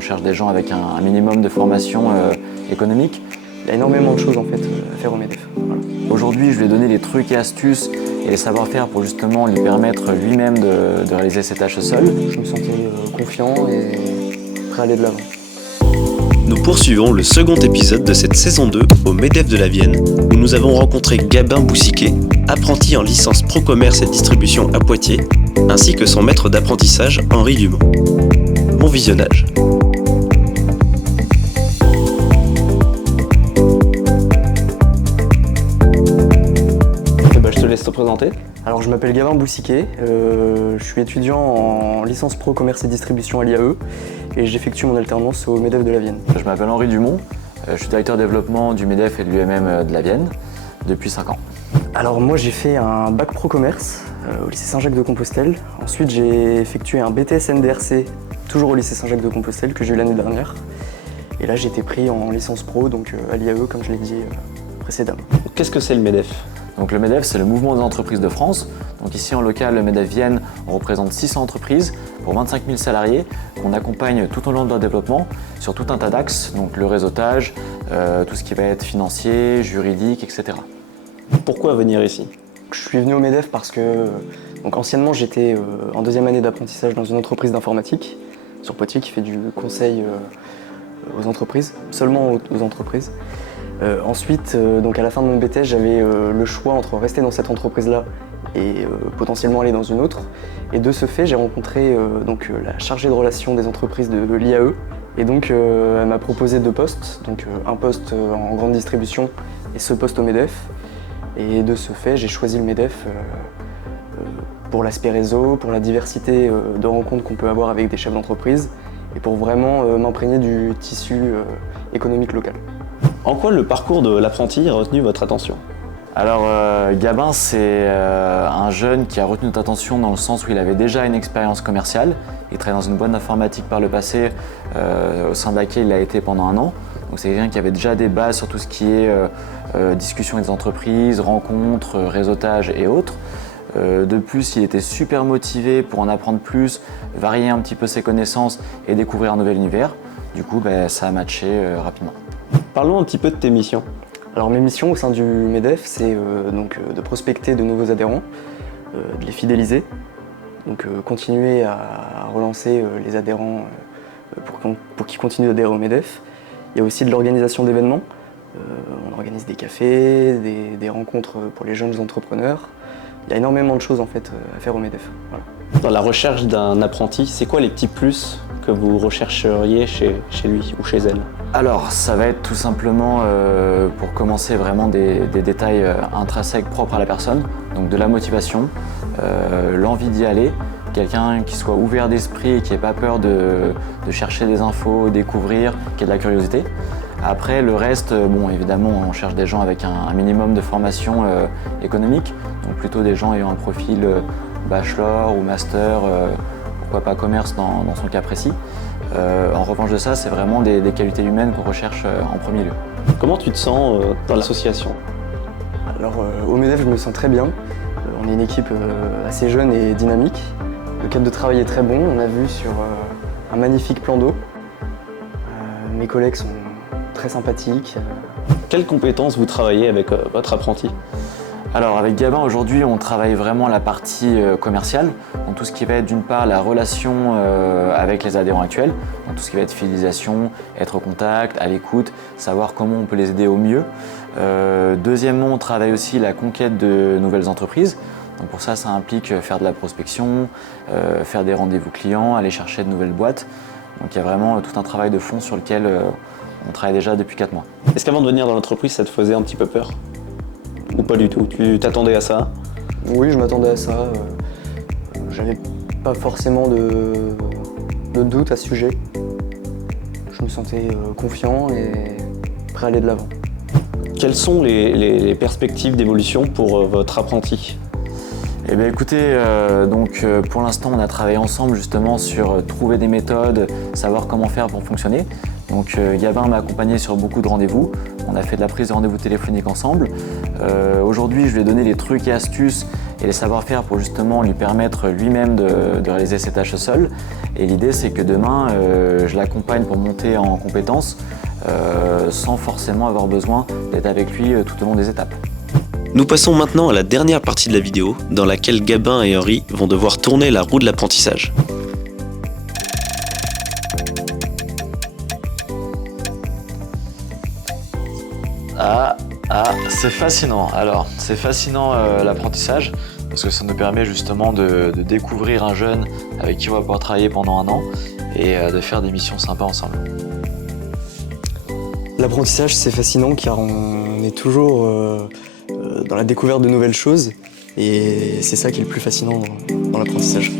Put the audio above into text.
on cherche des gens avec un minimum de formation économique. Il y a énormément de choses en fait à faire au MEDEF. Voilà. Aujourd'hui, je lui ai donné les trucs et astuces et les savoir-faire pour justement lui permettre lui-même de réaliser ses tâches seul. Je me sentais confiant et prêt à aller de l'avant. Nous poursuivons le second épisode de cette saison 2 au MEDEF de la Vienne, où nous avons rencontré Gabin Boussiquet, apprenti en licence Pro Commerce et Distribution à Poitiers, ainsi que son maître d'apprentissage Henri Dumont. Bon visionnage. Je te laisse te présenter. Alors je m'appelle Gabin Boussiquet, je suis étudiant en licence Pro Commerce et Distribution à l'IAE et j'effectue mon alternance au MEDEF de la Vienne. Je m'appelle Henri Dumont, je suis directeur développement du MEDEF et de l'UMM de la Vienne depuis 5 ans. Alors moi j'ai fait un bac Pro Commerce au lycée Saint-Jacques-de-Compostelle. Ensuite j'ai effectué un BTS NDRC, toujours au lycée Saint-Jacques-de-Compostelle, que j'ai eu l'année dernière. Et là j'ai été pris en licence pro, donc à l'IAE comme je l'ai dit précédemment. Qu'est-ce que c'est le MEDEF ? Donc le MEDEF, c'est le mouvement des entreprises de France. Donc ici en local, le MEDEF Vienne, on représente 600 entreprises pour 25 000 salariés qu'on accompagne tout au long de leur développement sur tout un tas d'axes, donc le réseautage, tout ce qui va être financier, juridique, etc. Pourquoi venir ici ? Je suis venu au MEDEF parce que anciennement j'étais en deuxième année d'apprentissage dans une entreprise d'informatique sur Poitiers qui fait du conseil aux entreprises, seulement aux entreprises. Ensuite, à la fin de mon BTS, j'avais le choix entre rester dans cette entreprise-là et potentiellement aller dans une autre. Et de ce fait, j'ai rencontré la chargée de relations des entreprises de l'IAE. Et donc, elle m'a proposé 2 postes, donc un poste en grande distribution et ce poste au MEDEF. Et de ce fait, j'ai choisi le MEDEF pour l'aspect réseau, pour la diversité de rencontres qu'on peut avoir avec des chefs d'entreprise et pour vraiment m'imprégner du tissu économique local. En quoi le parcours de l'apprenti a retenu votre attention ? Alors Gabin, c'est un jeune qui a retenu notre attention dans le sens où il avait déjà une expérience commerciale. Il travaillait dans une boîte d'informatique par le passé, au sein de laquelle il a été pendant 1 an. Donc c'est quelqu'un qui avait déjà des bases sur tout ce qui est discussion avec des entreprises, rencontres, réseautage et autres. De plus, il était super motivé pour en apprendre plus, varier un petit peu ses connaissances et découvrir un nouvel univers. Du coup, ça a matché rapidement. Parlons un petit peu de tes missions. Alors mes missions au sein du MEDEF, c'est de prospecter de nouveaux adhérents, de les fidéliser, continuer à relancer les adhérents pour qu'ils continuent d'adhérer au MEDEF. Il y a aussi de l'organisation d'événements. On organise des cafés, des rencontres pour les jeunes entrepreneurs. Il y a énormément de choses en fait à faire au MEDEF. Voilà. Dans la recherche d'un apprenti, c'est quoi les petits plus que vous rechercheriez chez lui ou chez elle ? Alors, ça va être tout simplement, pour commencer, vraiment des détails intrinsèques propres à la personne, donc de la motivation, l'envie d'y aller, quelqu'un qui soit ouvert d'esprit et qui n'ait pas peur de chercher des infos, découvrir, qui ait de la curiosité. Après, le reste, évidemment, on cherche des gens avec un minimum de formation économique, donc plutôt des gens ayant un profil bachelor ou master, pourquoi pas commerce dans son cas précis. En revanche de ça, c'est vraiment des qualités humaines qu'on recherche en premier lieu. Comment tu te sens dans l'association ? Alors au MEDEF, je me sens très bien. On est une équipe assez jeune et dynamique. Le cadre de travail est très bon. On a vu sur un magnifique plan d'eau. Mes collègues sont très sympathiques. Quelles compétences vous travaillez avec votre apprenti ? Alors avec Gabin, aujourd'hui, on travaille vraiment la partie commerciale, donc tout ce qui va être d'une part la relation avec les adhérents actuels, donc tout ce qui va être fidélisation, être au contact, à l'écoute, savoir comment on peut les aider au mieux. Deuxièmement, on travaille aussi la conquête de nouvelles entreprises. Donc pour ça, ça implique faire de la prospection, faire des rendez-vous clients, aller chercher de nouvelles boîtes. Donc il y a vraiment tout un travail de fond sur lequel on travaille déjà depuis 4 mois. Est-ce qu'avant de venir dans l'entreprise, ça te faisait un petit peu peur ? Ou pas du tout ? Tu t'attendais à ça ? Oui, je m'attendais à ça. J'avais pas forcément de doute à ce sujet. Je me sentais confiant et prêt à aller de l'avant. Quelles sont les perspectives d'évolution pour votre apprenti ? Eh bien écoutez, pour l'instant on a travaillé ensemble justement sur trouver des méthodes, savoir comment faire pour fonctionner. Donc Gabin m'a accompagné sur beaucoup de rendez-vous. On a fait de la prise de rendez-vous téléphonique ensemble. Aujourd'hui, je lui ai donné les trucs et astuces et les savoir-faire pour justement lui permettre lui-même de réaliser ses tâches seul. Et l'idée, c'est que demain, je l'accompagne pour monter en compétences sans forcément avoir besoin d'être avec lui tout au long des étapes. Nous passons maintenant à la dernière partie de la vidéo, dans laquelle Gabin et Henri vont devoir tourner la roue de l'apprentissage. C'est fascinant. Alors, c'est fascinant l'apprentissage parce que ça nous permet justement de découvrir un jeune avec qui on va pouvoir travailler pendant un an et de faire des missions sympas ensemble. L'apprentissage, c'est fascinant car on est toujours dans la découverte de nouvelles choses et c'est ça qui est le plus fascinant dans l'apprentissage.